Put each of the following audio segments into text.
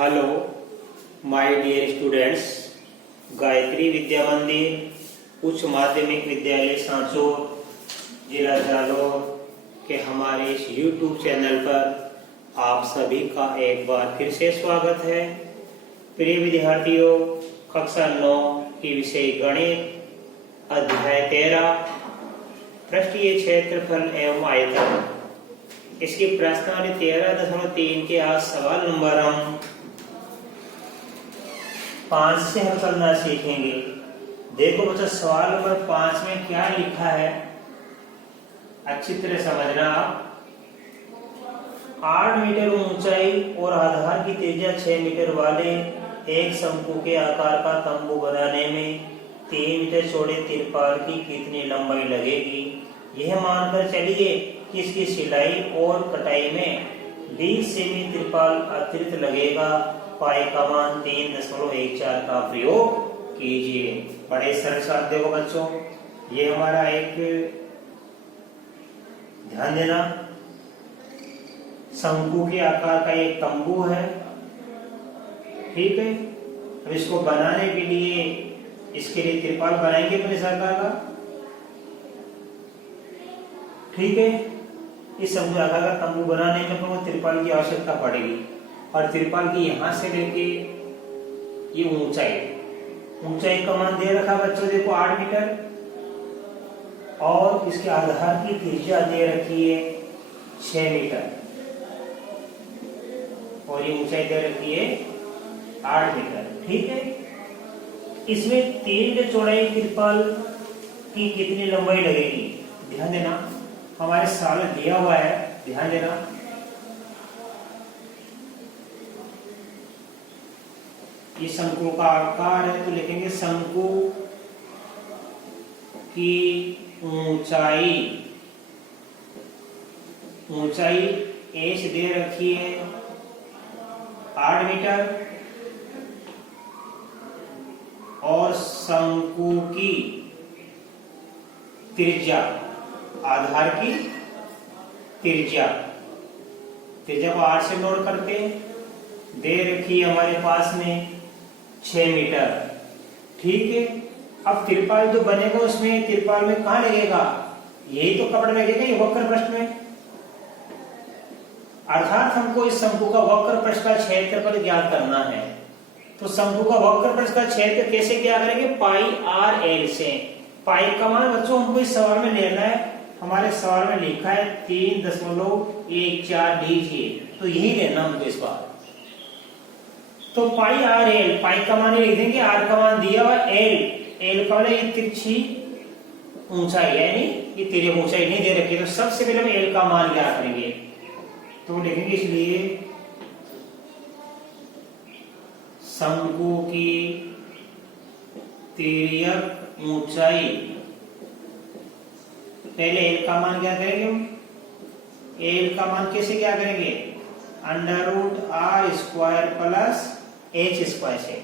Hello my dear students, Gayatri Vidya Mandir Uchch माध्यमिक विद्यालय सांचौर जिला जालौर के हमारे इस YouTube चैनल पर आप सभी का एक बार फिर से स्वागत है। प्रिय विद्यार्थियों, कक्षा 9 की विषय गणित अध्याय 13 पृष्ठीय क्षेत्रफल एवं आयतन, इसकी प्रश्नावली 13.3 के आज सवाल नंबर हम 5 से हल करना सीखेंगे। देखो बच्चों, सवाल नंबर 5 में क्या लिखा है, अच्छी तरह समझना आप। 8 मीटर ऊंचाई और आधार की त्रिज्या 6 मीटर वाले एक शंकु के आकार का तंबू बनाने में 3 मीटर चौड़े तिरपाल की कितनी लंबाई लगेगी। यह मानकर चलिए कि इसकी सिलाई और कटाई में 20 सेमी तिरपाल अतिरिक्त लगेगा। पाई का मान 3.14 का प्रयोग कीजिए। बड़े सरल सा देखो बच्चों, ये हमारा एक ध्यान देना शंकु के आकार का एक तंबू है, ठीक है। अब इसको बनाने के लिए इसके लिए तिरपाल बनाएंगे अपने सरकार का, ठीक है। इस शंकु आकार का तंबू बनाने में तो तिरपाल की आवश्यकता पड़ेगी और तिरपाल की यहां से लेके ये ऊंचाई का मान दे रखा बच्चों, देखो 8 मीटर और इसके आधार की त्रिज्या दे रखी है 6 मीटर और ये ऊंचाई दे रखी है 8 मीटर, ठीक है। इसमें 3 मीटर चौड़ाई तिरपाल की कितनी लंबाई लगेगी, ध्यान देना। हमारे सवाल में दिया हुआ है, ध्यान देना। ये शंकु का आकार है तो लिखेंगे शंकु की ऊंचाई एच दे रखी है 8 मीटर और शंकु की त्रिज्या, आधार की त्रिज्या को 8 से नोट करते दे रखी है हमारे पास में 6 मीटर, ठीक है। अब तिरपाल जो बनेगा उसमें तिरपाल में कहां लगेगा, यही तो कपड़ा लगेगा ये वक्र पृष्ठ में, अर्थात हमको इस शंकु का वक्र पृष्ठ का क्षेत्रफल ज्ञात करना है। तो शंकु का वक्र पृष्ठ का क्षेत्र कैसे ज्ञात करेंगे, पाई आर एल से। पाई का मान बच्चों हमको इस सवाल में लेना है, हमारे सवाल में लिखा है 3.14 लीजिए, तो यही लेना हमको इस बार। तो पाई आर एल, पाई का मान लिख देंगे, आर का मान दिया हुआ, एल का मतलब ये तिरछी ऊंचाई, यानी ये तिरछी ऊंचाई नहीं दे रखी, तो सबसे पहले हम एल का मान ज्ञात करेंगे। तो लिखेंगे इसलिए शंकु की तिर्यक ऊंचाई, पहले एल का मान क्या करेंगे, एल का मान कैसे क्या करेंगे, √r² प्लस h² से।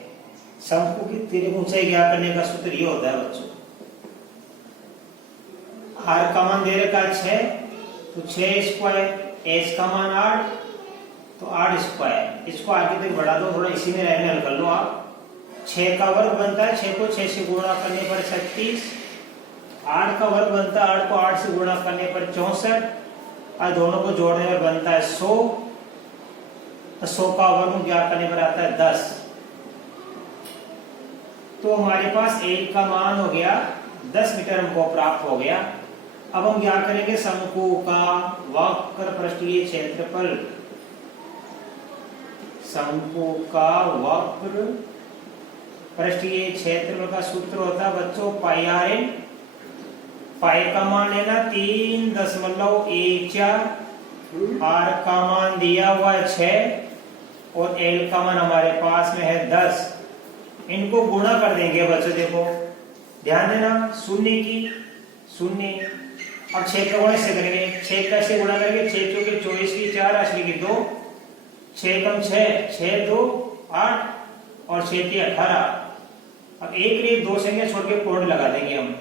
शंकु की तिर्यक ऊंचाई ज्ञात करने का सूत्र ये होता है बच्चों, r का मान दे रखा 6 तो 6², h का मान 8 तो 8²। इसको आगे तक बढ़ा दो थोड़ा, इसी में रहने हल कर लो आप। 6 का वर्ग बनता है 6 को 6 से गुणा करने पर 36, 8 का वर्ग बनता है 8 को 8 से गुणा करने पर 64 और दोनों को जोड़ने पर बनता है 100। तो 100 का वर्ग ज्ञात करने पर आता है 10। तो हमारे पास एल का मान हो गया 10 मीटर हमको प्राप्त हो गया। अब हम क्या करेंगे, शंकु का वक्र पृष्ठीय क्षेत्रफल, शंकु का वक्र पृष्ठीय क्षेत्रफल का सूत्र होता है बच्चों पाई आर एल। पाई का मान लेना 3.14, आर का मान दिया हुआ है 6 और एल का मान हमारे पास में है 10। इनको गुणा कर देंगे बच्चों, देखो ध्यान देना, शून्य। अब 6 का गुणा से करेंगे, 6 कैसे गुणा करेंगे, 6 चौके 24 की 4 असली की 2, 6 कम 6 2 8 और 6 की 18। अब एक लिए 2 संख्या छोड़ के पूर्ण लगा देंगे हम।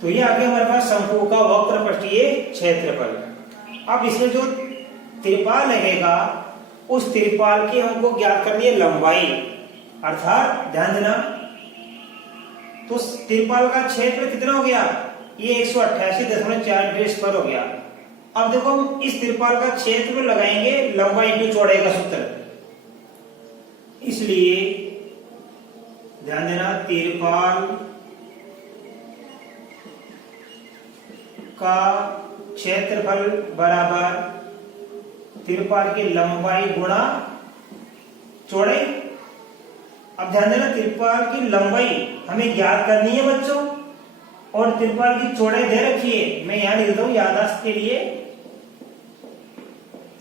तो ये आगे हमारे पास शंकु का वक्र पृष्ठीय क्षेत्रफल। अब इसमें जो तिरपाल लगेगा उस तिरपाल की हमको ज्ञात करनी है लंबाई, अर्थात ध्यान देना, तो तिरपाल का क्षेत्र कितना हो गया, ये 188.4 मीटर स्क्वायर हो गया। अब देखो हम इस तिरपाल का क्षेत्र लगाएंगे लंबाई इंटू चौड़ाई का सूत्र, इसलिए ध्यान देना तिरपाल का क्षेत्रफल बराबर तिरपाल की लंबाई गुणा चौड़ाई। अब ध्यान देना तिरपाल की लंबाई हमें ज्ञात करनी है बच्चों, और तिरपाल की चौड़ाई दे रखी है, मैं यहां लिख देता हूं याददाश्त के लिए,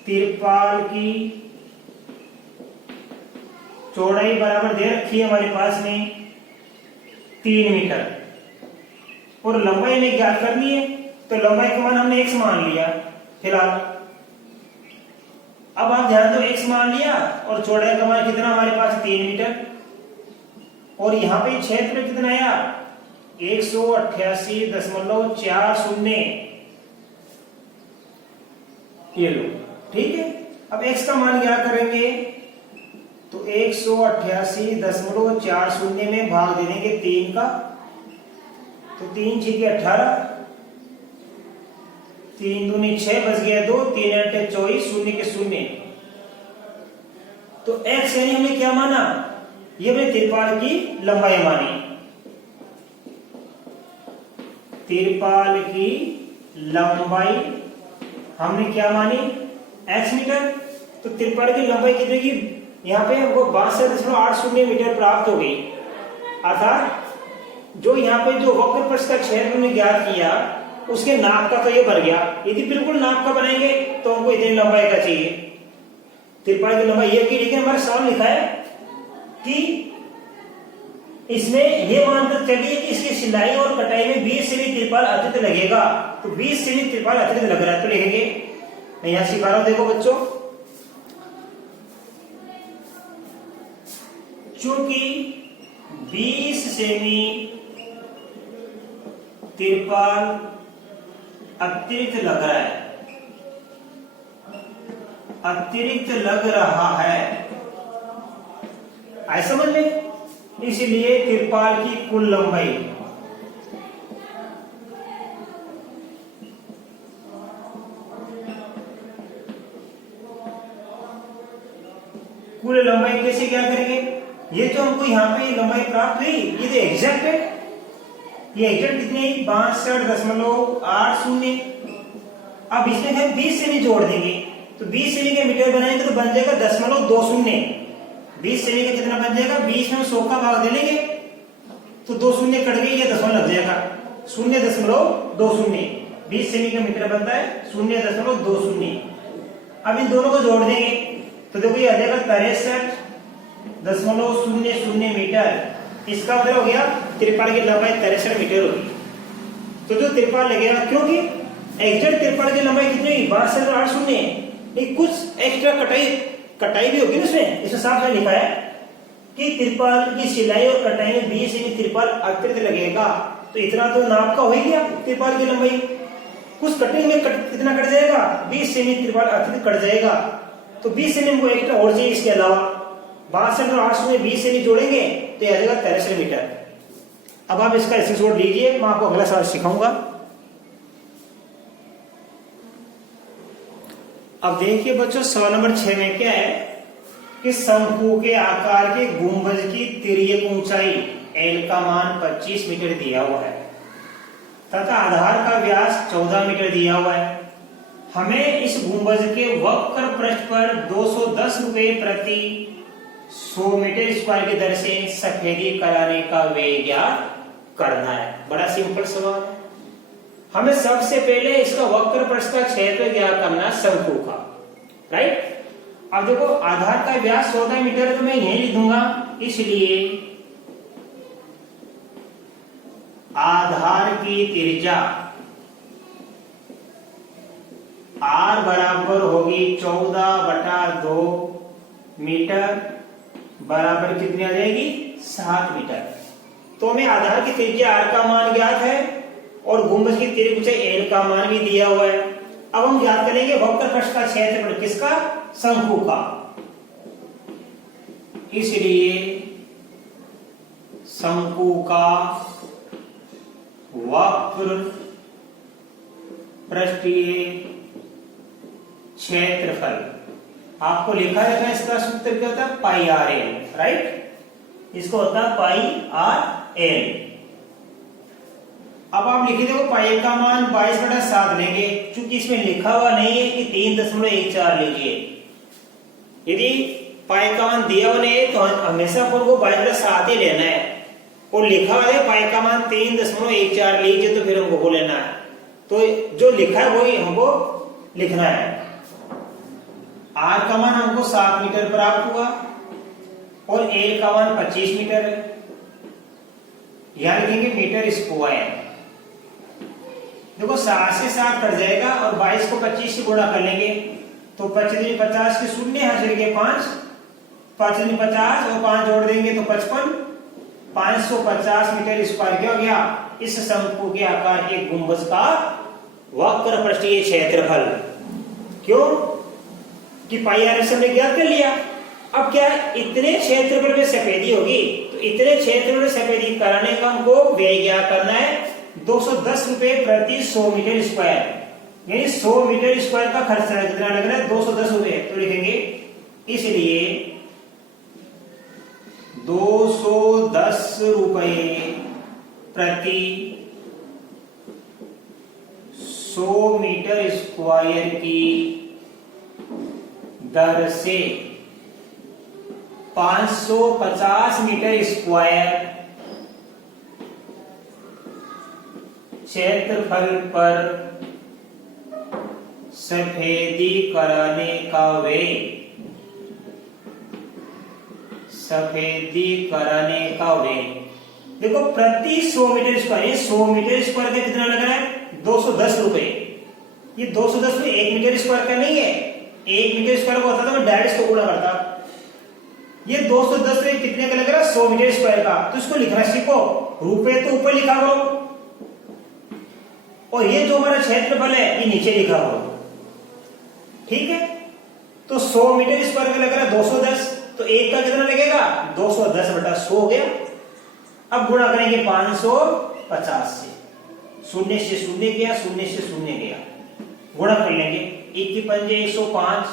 तिरपाल की चौड़ाई बराबर दे रखी है हमारे पास में 3 मीटर, और लंबाई में ज्ञात करनी है, तो लंबाई का मान हमने x मान लिया फिलहाल। अब आप ध्यान दो x मान लिया और चौड़ाई का मान कितना हमारे पास 3 मीटर, और यहाँ पे क्षेत्र कितना आया 188.40, ये लो, ठीक है। अब x का मान क्या करेंगे, तो 188.40 में भाग दे देंगे 3 का, तो 3 छीके 18, 3 दूनी 6 बच गया 2, 3 8 24, 0 के 0। तो x यानी हमने क्या माना, ये हमने तिरपाल की लंबाई मानी, तिरपाल की लंबाई हमने क्या मानी x मीटर। तो तिरपाल की लंबाई कितने की, यहाँ पे हमको 62.80 मीटर प्राप्त हो गई, अर्थात जो यहाँ पे जो वक्र पृष्ठ का क्षेत्र हमने ज्ञात किया उसके नाप का तो ये भर गया। यदि बिल्कुल नाप का बनाएंगे तो हमको इतनी लंबाई का चाहिए, तिरपाल की लंबाई ये की, लेकिन हमारे सामने लिखा है कि इसमें ये मानकर चलिए कि इसकी सिलाई और कटाई में 20 सेमी तिरपाल अतिरिक्त लगेगा, तो 20 सेमी तिरपाल अतिरिक्त लग रहा है, तो लिखेंगे, मैं यहां सिखा रहा हूं, देखो बच्चों, चूंकि 20 सेमी तिरपाल अतिरिक्त लग रहा है, अतिरिक्त लग रहा है, ऐसा समझ लें, इसलिए तिरपाल की कुल लंबाई कैसे क्या करेंगे, ये जो हमको यहाँ पे लंबाई प्राप्त हुई ये तो एग्जैक्ट है, ये एग्जैक्ट कितनी 62.80। अब इसमें हम 20 सेमी जोड़ देंगे, तो 20 सेमी के मीटर बनाएंगे तो बन जाएगा 0.20। 20 सेमी का कितना बन जाएगा, 20 में 100 का भाग दे लेंगे तो 2 शून्य कट गए, ये दशमलव लग जाएगा 0.20। 20 सेमी का मीटर बनता है 0.20। अब इन दोनों को जोड़ देंगे तो देखो ये आ जाएगा 63.00 मीटर। इसका मतलब हो गया तिरपाल की लंबाई 63 मीटर होगी। तो जो तिरपाल लगेगा, क्योंकि एग्जैक्ट तिरपाल की लंबाई कितनी हुई 62.80, कुछ एक्स्ट्रा कटाई भी होगी ना इसमें साफ लिखा है कि तिरपाल की सिलाई और कटाई में 20 सेमी तिरपाल अतिरिक्त लगेगा, तो इतना तो नाप का हो ही गया तिरपाल की लंबाई। कुछ कटिंग में कितना कट जाएगा, 20 सेमी तिरपाल अतिरिक्त कट जाएगा, तो 20 सेमी हमको एक्स्ट्रा और चाहिए इसके अलावा। 62.80 में 20 सेमी जोड़ेंगे तो यह आ जाएगा 63 मीटर। अब आप इसका स्क्रीनशॉट लीजिए, मैं आपको अगला सवाल सिखाऊंगा। अब देखिए बच्चों, सवाल नंबर 6 में क्या है कि शंकु के आकार के गुंबज की तिर्यक ऊंचाई L का मान 25 मीटर दिया हुआ है तथा आधार का व्यास 14 मीटर दिया हुआ है। हमें इस गुंबज के वक्र पृष्ठ पर 210 रुपए प्रति 100 मीटर स्क्वायर की दर से सफेदी कराने का व्यय ज्ञात करना है। बड़ा सिंपल सवाल है। हमें सबसे पहले इसका वक्र पृष्ठ का क्षेत्र ज्ञात करना शंकु का, राइट। अब देखो आधार का व्यास 14 मीटर है तो मैं यही लिख दूंगा, इसलिए आधार की त्रिज्या R बराबर होगी 14/2 मीटर, बराबर कितनी आ जाएगी 7 मीटर। तो हमें आधार की त्रिज्या R का मान ज्ञात है और गुंबज की तिर्यक ऊंचाई L का मान भी दिया हुआ है। अब हम ज्ञात करेंगे वक्र पृष्ठ का क्षेत्रफल, किसका, शंकु का। इसलिए शंकु का वक्र पृष्ठीय क्षेत्रफल, आपको लिखा रहता है इसका सूत्र क्या होता है, पाई आर एल, राइट, इसको होता है पाई आर एल। अब आप लिखे देखो पाई का मान 22/7 लेंगे, चूंकि इसमें लिखा हुआ नहीं है कि 3.14 लीजिए। यदि पाई का मान दिया हुआ नहीं है तो हमेशा अपन को 22/7 ही लेना है, और लिखा हुआ है पाई का मान 3.14 लीजिए तो फिर हमको वो लेना है। तो जो लिखा है वही हमको लिखना है। आर का मान हमको 7 मीटर प्राप्त हुआ और एल का मान 25 मीटर है, यहां लिखेंगे मीटर स्क्वायर। देखो 7 से 7 कट जाएगा और 22 को 25 से गुणा कर लेंगे तो 25 50 के शून्य हासिल के 5, 5 50 और 5 जोड़ देंगे तो 55, 550 मीटर स्क्वायर क्या हो गया इस शंकु के आकार के गुंबज का वक्र पृष्ठीय क्षेत्रफल। क्यों कि पाई आर हमने ज्ञात कर लिया। अब क्या इतने क्षेत्रफल में सफेदी होगी, तो इतने क्षेत्रफल में सफेदी कराने का हमको व्यय ज्ञात करना है 210 रुपए प्रति 100 मीटर स्क्वायर, यानी 100 मीटर स्क्वायर का खर्च कितना लग रहा है 210 रुपए। तो लिखेंगे इसलिए 210 रुपए प्रति 100 मीटर स्क्वायर की दर से 550 मीटर स्क्वायर क्षेत्रफल पर सफेदी कराने का व्यय, सफेदी कराने का व्यय देखो प्रति 100 मीटर स्क्वायर, ये 100 मीटर स्क्वायर का कितना लग रहा है 210 रुपए। ये 210 रुपए 1 मीटर स्क्वायर का नहीं है, 1 मीटर स्क्वायर को होता था मैं डायरेक्ट इसको गुणा करता। ये 210 रुपए कितने का लग रहा है 100 मीटर स्क्वायर का, तो इसको लिखना सीखो, रुपए तो ऊपर लिखा करो और ये जो हमारा क्षेत्रफल है ये नीचे लिखा हो, ठीक है। तो 100 मीटर स्क्वायर का लग रहा है 210, तो एक का कितना लगेगा 210/100 हो गया। अब गुणा करेंगे 550 से, शून्य से शून्य गया, शून्य से शून्य गया, गुणा कर लेंगे 1 की पंजे 105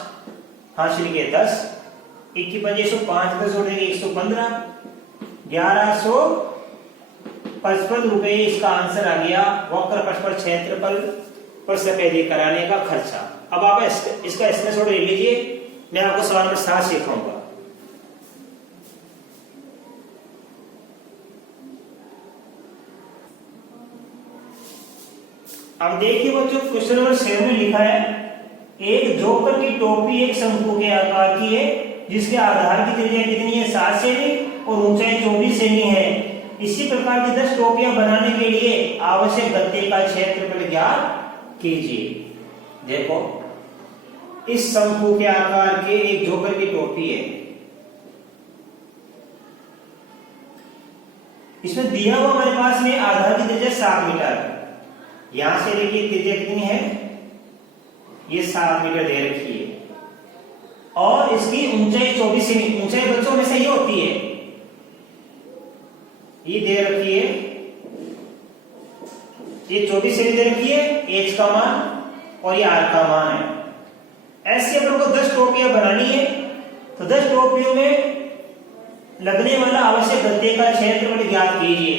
हासिल के 10, 1 की पंजे 105 10 जोड़ देंगे 115, 1155 रुपए इसका आंसर आ गया वक्र पृष्ठ पर क्षेत्रफल पर सफेदी कराने का खर्चा। अब आप इसका स्क्रीनशॉट ले लीजिए, मैं आपको सवाल नंबर 7 सिखाऊंगा। अब देखिए बच्चों क्वेश्चन नंबर 7 में लिखा है एक जोकर की टोपी एक शंकु के आकार की है जिसके आधार की त्रिज्या कितनी है 7 सेमी और ऊंचाई 24 सेमी है। इसी प्रकार की 10 टोपियां बनाने के लिए आवश्यक गत्ते का क्षेत्रफल ज्ञात कीजिए। देखो इस शंकु के आकार के एक जोकर की टोपी है, इसमें दिया हुआ हमारे पास में आधार की त्रिज्या 7 मीटर, यहां से देखिए त्रिज्या कितनी है ये 7 मीटर दे रखी है और इसकी ऊंचाई 24 सेमी, ऊंचाई बच्चों में से ये होती है, ये दे रखी है, ये 24 सेमी दे रखी है, एच का मान और ये आर का मान है। ऐसे अपन को 10 टोपियां बनानी है, तो 10 टोपियों में लगने वाला आवश्यक गत्ते का क्षेत्रफल ज्ञात कीजिए।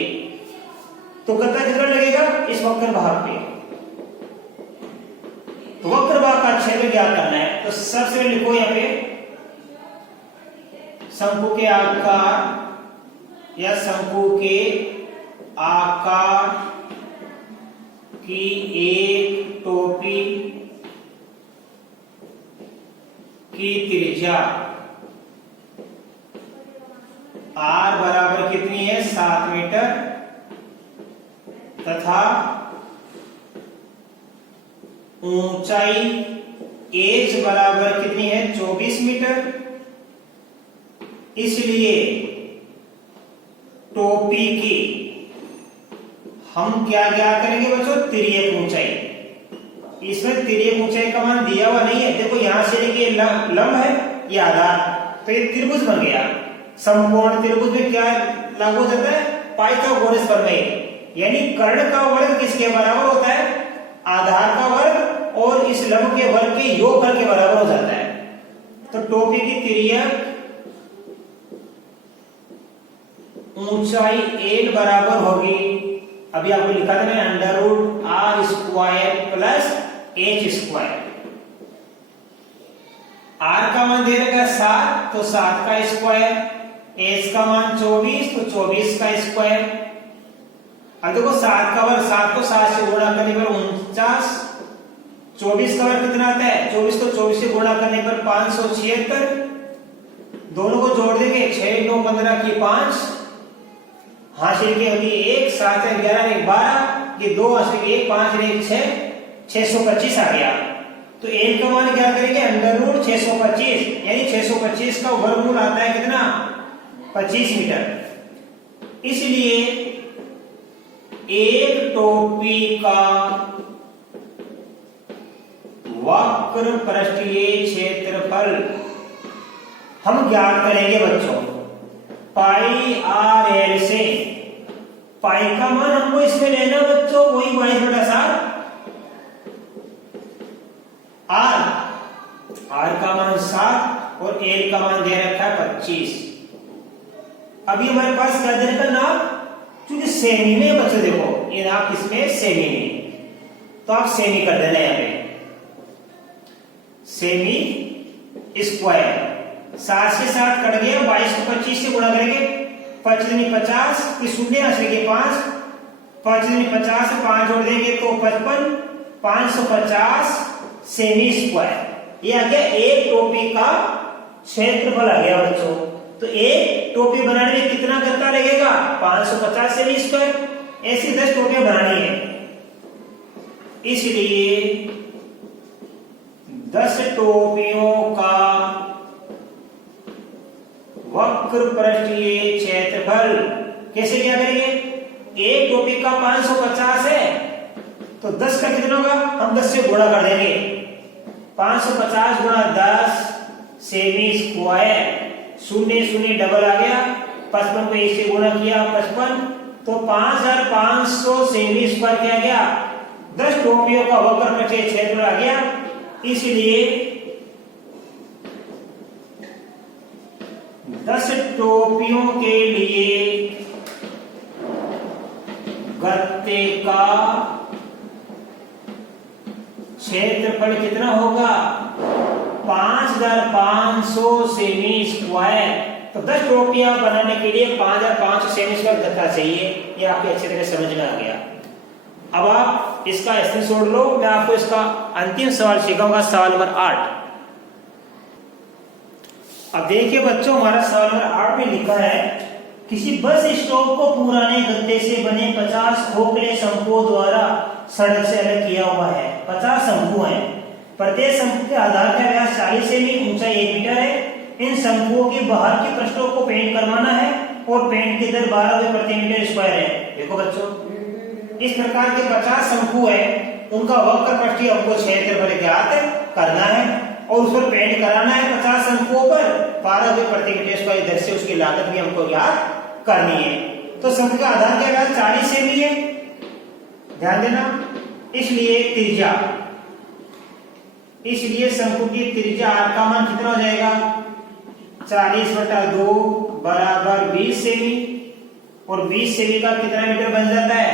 तो गत्ता कितना लगेगा इस वक्र भाग पे, तो वक्र भाग का क्षेत्रफल ज्ञात करना है। तो सबसे लिखो यहाँ पे शंकु के आकार या शंकु के आकार की एक टोपी की त्रिज्या r बराबर कितनी है 7 मीटर तथा ऊंचाई h बराबर कितनी है 24 मीटर। इसलिए टोपी की हम क्या करेंगे बच्चों तिर्यक ऊंचाई। इसमें तिर्यक ऊंचाई का मान दिया हुआ नहीं है, देखो यहां से देखिए लंब है ये आधार, तो ये त्रिभुज बन गया समकोण त्रिभुज में क्या लागू हो जाता है? पाइथागोरस प्रमेय, यानी कर्ण का वर्ग किसके बराबर होता है? आधार का वर्ग और इस लंब के वर्ग के योगफल के बराबर हो जाता है। तो टोपी की तिर्यक ऊंचाई l बराबर होगी, अभी आपको लिखा था मैंने, under root R square plus H square. R का मान दे रखा 7 तो 7 का स्क्वायर, एच का मान 24 तो 24 का स्क्वायर। अब देखो 7 का वर्ग, 7 को 7 से गुणा करने पर 49, 24 का वर्ग कितना आता है? 24 को 24 से गुणा करने पर 576, दोनों को जोड़ देंगे 6 9 15 की 5, हासिल के अभी 1 7 11 1 12 ये 2 हासिल के 1 5 1 6 625 आ गया। तो l का मान क्या करेंगे? अंडर रूट 625, यानी 625 का वर्गमूल आता है कितना? 25 मीटर। इसलिए एक टोपी का वक्र पृष्ठीय क्षेत्रफल हम ज्ञात करेंगे बच्चों पाई आर एल से। पाई का मान हमको इसमें लेना बच्चों वही 22/7 आर का मान 7 और एल का मान दे रखा है 25। अभी हमारे पास क्या दे रखा नाप? क्योंकि सेमी में बच्चों देखो ये नाप किसमें? सेमी में, तो आप सेमी कर देना यहाँ पे, सेमी स्क्वायर। 7 से 7 कट गया, 22 को 25 से गुणा करेंगे, 25 50 की शून्य राशि के 5, 25 50 से 5 जोड़ देंगे तो 55, 550 सेमी स्क्वायर। ये आ गया एक टोपी का क्षेत्रफल आ गया बच्चों। तो एक टोपी बनाने में कितना गत्ता लगेगा? 550 सेमी स्क्वायर। ऐसी 10 टोपियां बनानी है, इसलिए 10 टोपियों का वक्र पृष्ठीय क्षेत्रफल कैसे क्या करेंगे? एक टोपी का 550 है तो 10 का कितना होगा? हम 10 से गुणा कर देंगे, 550 गुणा 10 सेमी स्क्वायर, 0 0 डबल आ गया, 55 को 1 से गुणा किया 55, तो 5500 सेमी स्क्वायर क्या गया? 10 टोपियों का वक्र पृष्ठीय क्षेत्रफल आ गया। इसलिए 10 टोपियों के लिए गत्ते का क्षेत्रफल कितना होगा? 5500 सेमी स्क्वायर। तो 10 टोपियां बनाने के लिए 5500 सेमी स्क्वायर गत्ता चाहिए। ये आपके अच्छी तरह समझ में आ गया। अब आप इसका स्क्रीनशॉट लो, मैं आपको इसका अंतिम सवाल सिखाऊंगा, सवाल नंबर 8। अब देखिए बच्चों, हमारा सवाल नंबर 8 में लिखा है किसी बस स्टॉप को पुराने गत्ते से बने 50 खोखले शंकुओं द्वारा सड़क से अलग किया हुआ है। 50 शंकु हैं, प्रत्येक शंकु के आधार का व्यास 40 सेमी, ऊंचाई 1 मीटर है। इन शंकुओं के बाहर के पृष्ठों को पेंट करवाना है और पेंट की दर 12 रुपए प्रति मीटर स्क्वायर है। देखो बच्चों, इस प्रकार के 50 शंकु है, उनका वक्र पृष्ठीय हमको क्षेत्रफल ज्ञात करना है और उस पर पेंट कराना है 50 शंकुओं पर 12 रुपए प्रति मीटर स्क्वायर दर से। उसकी लागत भी हमको ज्ञात करनी है। तो शंकु का आधार का व्यास 40 सेमी है, ध्यान देना। इसलिए शंकु की त्रिज्या आर का मान कितना हो जाएगा? 40/2 बराबर 20 सेमी, और 20 सेमी का कितना मीटर बन जाता है?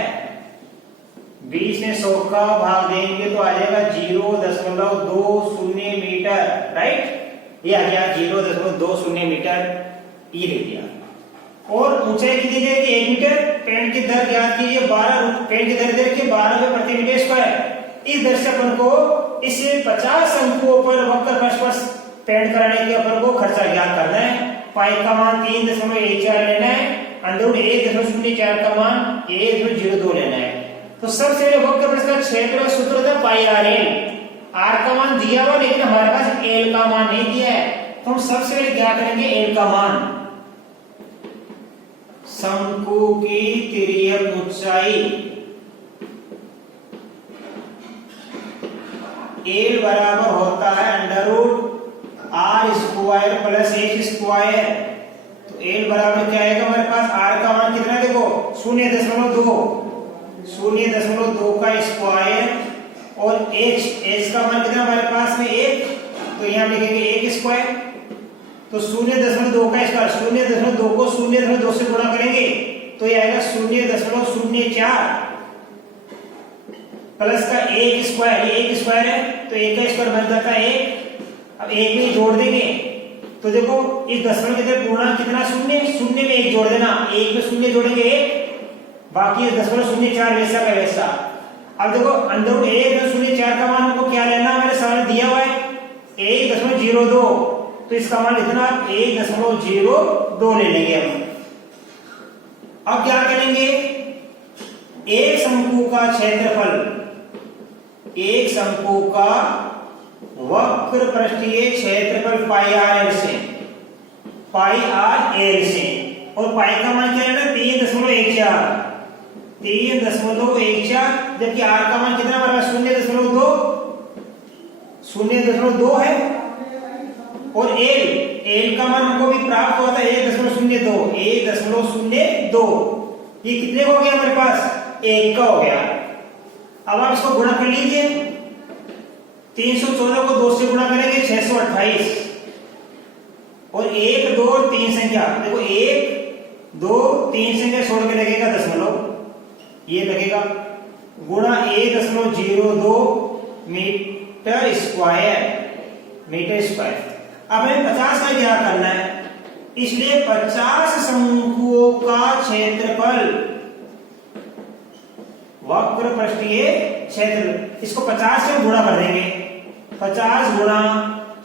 20 में 100 का भाग देंगे तो आ जाएगा 0.20 मीटर, राइट। ये आ गया 0.20 मीटर, ये ले लिया। और ऊंचाई कितनी दे दी? 1 मीटर। पेंट की दर ज्ञात कीजिए 12, पेंट की दर दे रखी 12 रुपए प्रति मीटर स्क्वायर। इस दर से अपन को इस 50 शंकुओं पर वक्र पृष्ठ पर पेंट कराने के अपन को खर्चा ज्ञात करना है। पाई का मान 3.14 लेना है, अंडर 1.04 का मान 1.02 लेना है। तो सबसे पहले वक्र पृष्ठ का क्षेत्र का सूत्र था पाई आर एल। आर का मान दिया हुआ, लेकिन हमारे पास एल का मान नहीं दिया है, तो हम सबसे पहले क्या करेंगे? एल का मान। शंकु की तिर्यक ऊंचाई एल बराबर होता है under root R square plus H square. तो एल 0.2 का स्क्वायर और h का मान कितना हमारे पास में 1, तो यहाँ लिखेंगे 1 स्क्वायर। तो 0.2 का स्क्वायर 0.2 को 0.2 से गुणा करेंगे तो ये आएगा 0.04 प्लस का 1 स्क्वायर, ये 1 स्क्वायर है तो 1 का स्क्वायर बन जाता है 1। अब 1 में जोड़ देंगे तो देखो इस दशमलव के अंदर पूर्णांक कितना शून्य में 1 जोड़ देना, 1 में शून्य जोड़ेंगे 1, बाकी 0.04 वैसा का वैसा। अब देखो अंदर 1.04 का मान हमको क्या लेना, हमारे सामने दिया हुआ है 1.02, तो इसका मान लिखना आप 1.02 ले लेंगे हम। अब क्या करेंगे, एक शंकु का क्षेत्रफल, एक शंकु का वक्र पृष्ठीय क्षेत्रफल पाई आर एल से, और पाई का मान क्या है ना 3.14, जबकि आर का मान कितना हमारे पास 0.2 है, और एल का मान हमको भी प्राप्त हुआ था 1.02, ये कितने का हो गया हमारे पास 1 का हो गया। अब आप इसको गुणा कर लीजिए, 314 को 2 से गुणा करेंगे 628, और 1, 2 और 3 संख्या, देखो 1, 2, 3 संख्या छोड़ के लगेगा दशमलव, ये लगेगा गुणा 1.02 मीटर स्क्वायर। अब हमें 50 का क्या करना है, इसलिए 50 शंकुओं का क्षेत्रफल वक्र पृष्ठीय क्षेत्र, इसको 50 से गुणा कर देंगे, 50 गुणा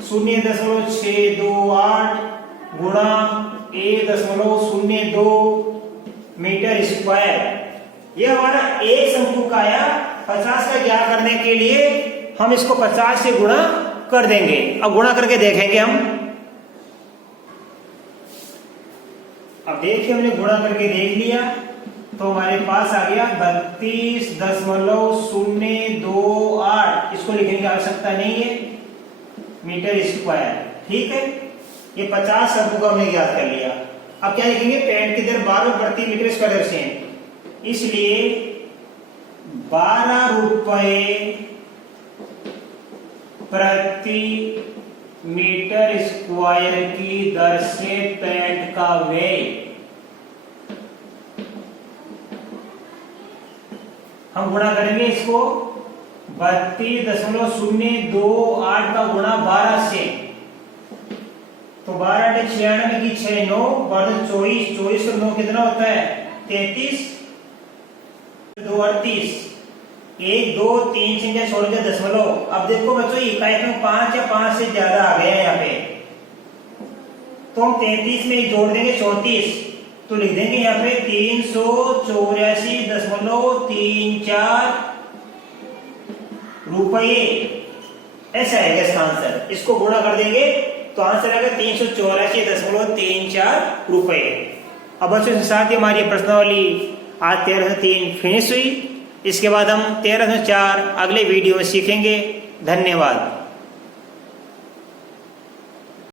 0.628 गुणा 1.02 मीटर स्क्वायर, ये हमारा एक शंकु का आया। 50 का ज्ञात करने के लिए हम इसको 50 से गुणा कर देंगे। अब गुणा करके देखेंगे हम। अब देखिए हमने गुणा करके देख लिया तो हमारे पास आ गया 32.028, इसको लिखने की आवश्यकता नहीं है, मीटर स्क्वायर। ठीक है, ये 50 शंकु का हमने ज्ञात कर लिया। अब क्या लिखेंगे, पेड़ की दर 12 प्रति मीटर स्क्वायर से, इसलिए 12 रुपए प्रति मीटर स्क्वायर की दर से पेंट का व्यय हम गुणा करेंगे इसको 32.028 का गुणा 12 से, तो 12 96 की 6 9 24 24 का 9 कितना होता है 33, 2 38, 1 2 3 संख्या छोड़ के दशमलव। अब देखो बच्चों इकाई में 5 या 5 से ज्यादा आ गया यहाँ पे, तो हम 33 में जोड़ देंगे 34, तो लिख देंगे यहाँ पे 384.34 रुपये, ऐसा आएगा इसका आंसर। इसको गुणा कर देंगे तो आंसर आएगा 384.34 रुपये। अब बच्चों के साथ ही हमारी प्रश्नावली आज 13 से 3 फिनिश हुई। इसके बाद हम 13 से 4 अगले वीडियो में सीखेंगे। धन्यवाद।